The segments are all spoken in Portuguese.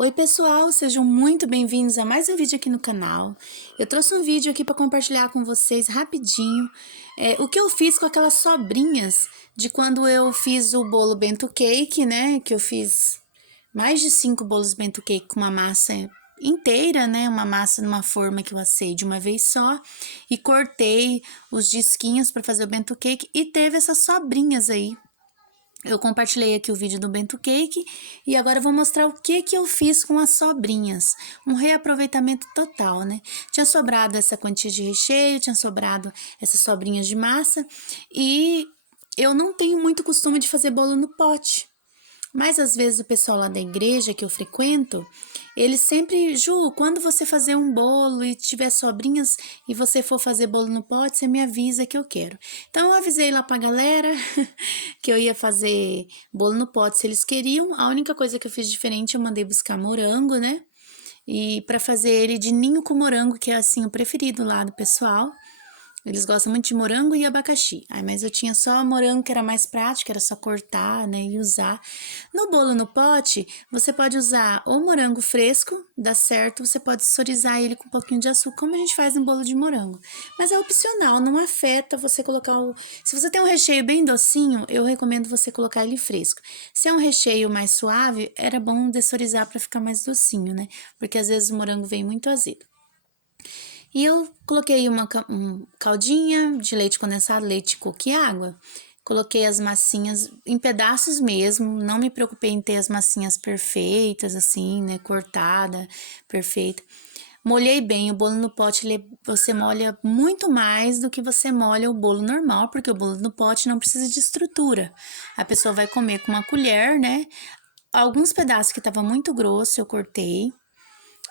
Oi pessoal, sejam muito bem-vindos a mais um vídeo aqui no canal. Eu trouxe um vídeo aqui para compartilhar com vocês rapidinho o que eu fiz com aquelas sobrinhas de quando eu fiz o bolo bento cake, né? Que eu fiz mais de 5 bolos bento cake com uma massa inteira, né? Uma massa numa forma que eu assei de uma vez só e cortei os disquinhos para fazer o bento cake e teve essas sobrinhas aí. Eu compartilhei aqui o vídeo do bento cake e agora eu vou mostrar o que eu fiz com as sobrinhas. Um reaproveitamento total, né? Tinha sobrado essa quantia de recheio, tinha sobrado essas sobrinhas de massa e eu não tenho muito costume de fazer bolo no pote. Mas às vezes o pessoal lá da igreja que eu frequento, eles sempre, Ju, quando você fazer um bolo e tiver sobrinhas e você for fazer bolo no pote, você me avisa que eu quero. Então eu avisei lá pra galera que eu ia fazer bolo no pote se eles queriam. A única coisa que eu fiz diferente, eu mandei buscar morango, né? E para fazer ele de ninho com morango, que é assim o preferido lá do pessoal. Eles gostam muito de morango e abacaxi. Mas eu tinha só morango, que era mais prático, era só cortar, né, e usar. No bolo no pote, você pode usar ou morango fresco, dá certo, você pode sorizar ele com um pouquinho de açúcar, como a gente faz no bolo de morango. Mas é opcional, não afeta você colocar o... Se você tem um recheio bem docinho, eu recomendo você colocar ele fresco. Se é um recheio mais suave, era bom dessorizar para ficar mais docinho, né? Porque às vezes o morango vem muito azedo. E eu coloquei uma caldinha de leite condensado, leite coco e água. Coloquei as massinhas em pedaços mesmo, não me preocupei em ter as massinhas perfeitas, assim, né, cortada, perfeita. Molhei bem o bolo no pote, você molha muito mais do que você molha o bolo normal, porque o bolo no pote não precisa de estrutura. A pessoa vai comer com uma colher, né? Alguns pedaços que estavam muito grosso eu cortei.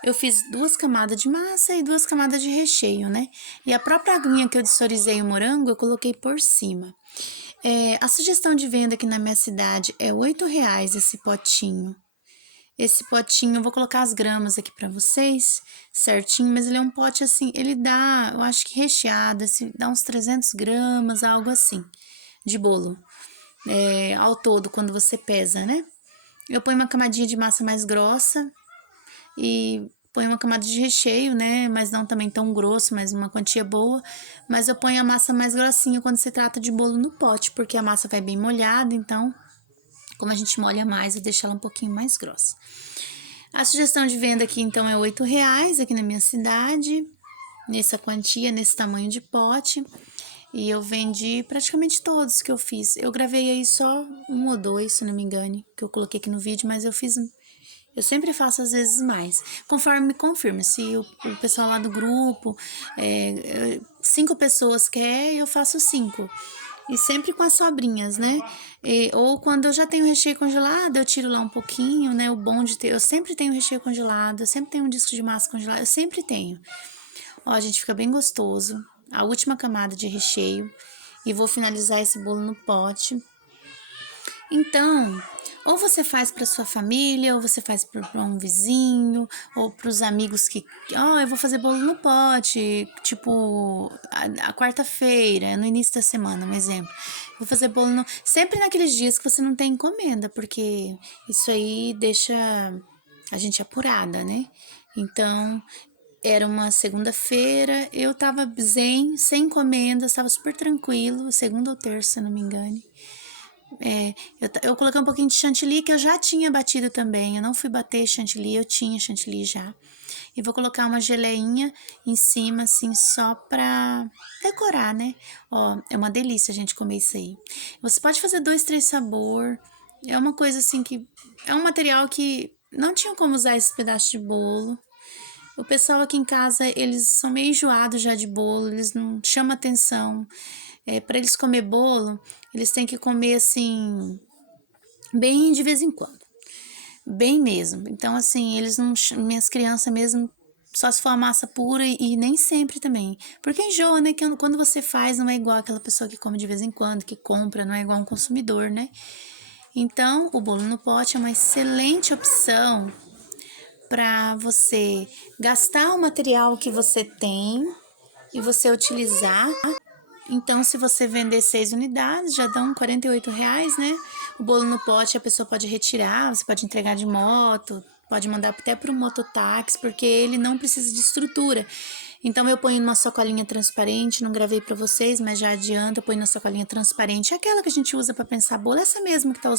Eu fiz 2 camadas de massa e 2 camadas de recheio, né? E a própria aguinha que eu desorizei o morango, eu coloquei por cima. A sugestão de venda aqui na minha cidade é R$ 8 esse potinho. Esse potinho, eu vou colocar as gramas aqui pra vocês, certinho, mas ele é um pote assim, ele dá, eu acho que recheado, assim, dá uns 300 gramas, algo assim, de bolo. Ao todo, quando você pesa, né? Eu ponho uma camadinha de massa mais grossa, e põe uma camada de recheio, né? Mas não também tão grosso, mas uma quantia boa. Mas eu ponho a massa mais grossinha quando se trata de bolo no pote, porque a massa vai bem molhada, então, como a gente molha mais, eu deixo ela um pouquinho mais grossa. A sugestão de venda aqui, então, é R$ 8 aqui na minha cidade, nessa quantia, nesse tamanho de pote. E eu vendi praticamente todos que eu fiz. Eu gravei aí só 1 ou 2, se não me engane, que eu coloquei aqui no vídeo, mas eu sempre faço às vezes mais, conforme me confirma. Se o pessoal lá do grupo, 5 pessoas quer, eu faço 5. E sempre com as sobrinhas, né? Ou quando eu já tenho recheio congelado, eu tiro lá um pouquinho, né? O bom de ter, eu sempre tenho recheio congelado, eu sempre tenho um disco de massa congelado, eu sempre tenho. Ó, gente, fica bem gostoso. A última camada de recheio. E vou finalizar esse bolo no pote. Então, ou você faz para sua família, ou você faz para um vizinho, ou para os amigos que, eu vou fazer bolo no pote, tipo, a quarta-feira, no início da semana, um exemplo. Vou fazer bolo sempre naqueles dias que você não tem encomenda, porque isso aí deixa a gente apurada, né? Então, era uma segunda-feira, eu tava zen, sem encomenda, estava super tranquilo, segunda ou terça, se não me engane. Eu coloquei um pouquinho de chantilly que eu já tinha batido também. Eu não fui bater chantilly, eu tinha chantilly já. E vou colocar uma geleinha em cima, assim, só pra decorar, né? Ó, é uma delícia a gente comer isso aí. Você pode fazer 2, 3 sabor. É uma coisa assim que... É um material que não tinha como usar esse pedaço de bolo. O pessoal aqui em casa, eles são meio enjoados já de bolo, eles não chamam atenção. Para eles comer bolo, eles têm que comer assim, bem de vez em quando, bem mesmo. Então, assim, eles não, minhas crianças mesmo, só se for a massa pura e nem sempre também. Porque enjoa, né? Que quando você faz, não é igual aquela pessoa que come de vez em quando, que compra, não é igual um consumidor, né? Então, o bolo no pote é uma excelente opção para você gastar o material que você tem e você utilizar. Então, se você vender 6 unidades, já dão R$ 48, né? O bolo no pote a pessoa pode retirar, você pode entregar de moto, pode mandar até para o mototáxi, porque ele não precisa de estrutura. Então eu ponho numa sacolinha transparente, não gravei para vocês, mas já adianta, eu ponho na sacolinha transparente, aquela que a gente usa para prensar bolo, essa mesmo que tá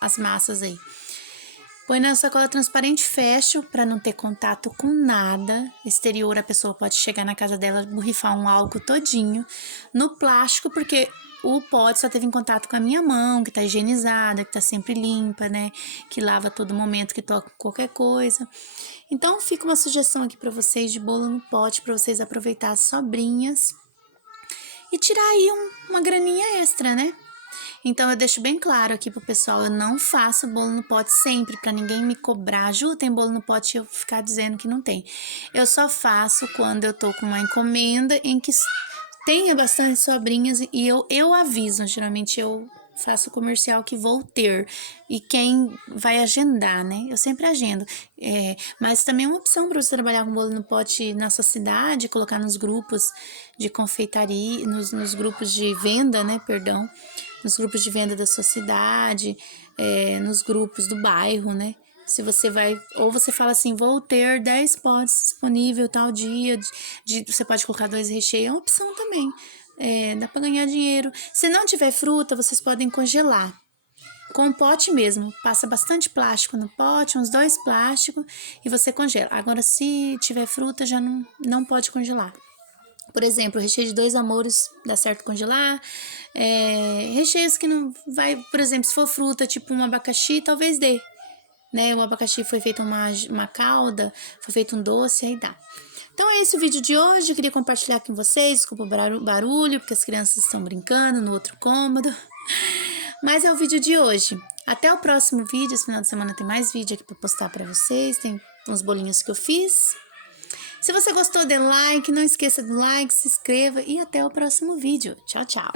as massas aí. Põe na sacola transparente, fecho para não ter contato com nada exterior. A pessoa pode chegar na casa dela, borrifar um álcool todinho no plástico, porque o pote só teve em contato com a minha mão, que tá higienizada, que tá sempre limpa, né? Que lava a todo momento que toca qualquer coisa. Então, fica uma sugestão aqui para vocês de bolo no pote, para vocês aproveitar as sobrinhas e tirar aí uma graninha extra, né? Então, eu deixo bem claro aqui pro pessoal, eu não faço bolo no pote sempre, pra ninguém me cobrar. Ju, tem bolo no pote e eu ficar dizendo que não tem. Eu só faço quando eu tô com uma encomenda em que tenha bastante sobrinhas e eu aviso. Geralmente eu faço o comercial que vou ter e quem vai agendar, né? Eu sempre agendo. Mas também é uma opção para você trabalhar com bolo no pote na sua cidade, colocar nos grupos de confeitaria, nos grupos de venda, né? Perdão. Nos grupos de venda da sua cidade, nos grupos do bairro, né? Se você vai, ou você fala assim, vou ter 10 potes disponível tal dia, você pode colocar 2 recheios, é uma opção também, dá para ganhar dinheiro. Se não tiver fruta, vocês podem congelar, com o pote mesmo, passa bastante plástico no pote, uns 2 plásticos, e você congela. Agora, se tiver fruta, já não pode congelar. Por exemplo, o recheio de 2 amores dá certo congelar. Recheios que não vai, por exemplo, se for fruta, tipo um abacaxi, talvez dê. Né? O abacaxi foi feito uma calda, foi feito um doce, aí dá. Então é esse o vídeo de hoje, eu queria compartilhar com vocês, desculpa o barulho, porque as crianças estão brincando no outro cômodo. Mas é o vídeo de hoje. Até o próximo vídeo, esse final de semana tem mais vídeo aqui para postar para vocês, tem uns bolinhos que eu fiz. Se você gostou, dê like, não esqueça do like, se inscreva e até o próximo vídeo. Tchau, tchau!